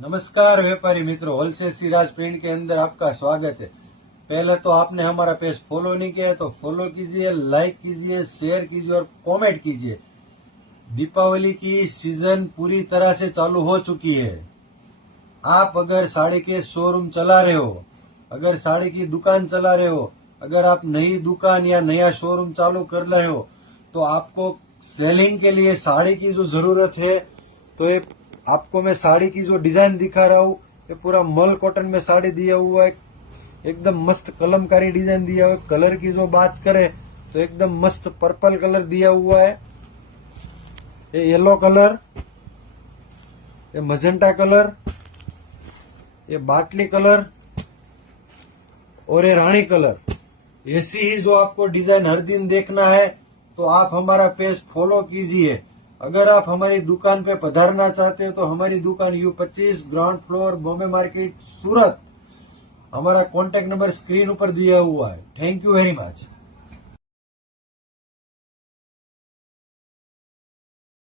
नमस्कार व्यापारी मित्रों, होलसेल सिराज प्रिंट के अंदर आपका स्वागत है। पहले तो आपने हमारा पेज फॉलो नहीं किया तो फॉलो कीजिए, लाइक कीजिए, शेयर कीजिए और कमेंट कीजिए। दीपावली की सीजन पूरी तरह से चालू हो चुकी है। आप अगर साड़ी के शोरूम चला रहे हो, अगर साड़ी की दुकान चला रहे हो, अगर आप नई दुकान या नया शोरूम चालू कर रहे हो तो आपको सेलिंग के लिए साड़ी की जो जरूरत है, तो ये आपको मैं साड़ी की जो डिजाइन दिखा रहा हूँ, ये पूरा मल कॉटन में साड़ी दिया हुआ है। एकदम मस्त कलमकारी डिजाइन दिया हुआ है। कलर की जो बात करें तो एकदम मस्त पर्पल कलर दिया हुआ है, ये येलो कलर, ये मजेंटा कलर, ये बाटली कलर और ये रानी कलर। ऐसी ही जो आपको डिजाइन हर दिन देखना है तो आप हमारा पेज फॉलो कीजिए। अगर आप हमारी दुकान पे पधारना चाहते हो तो हमारी दुकान U25 ground floor, Bombay market, Surat. हमारा कॉन्टेक्ट नंबर स्क्रीन ऊपर दिया हुआ है। Thank you very much.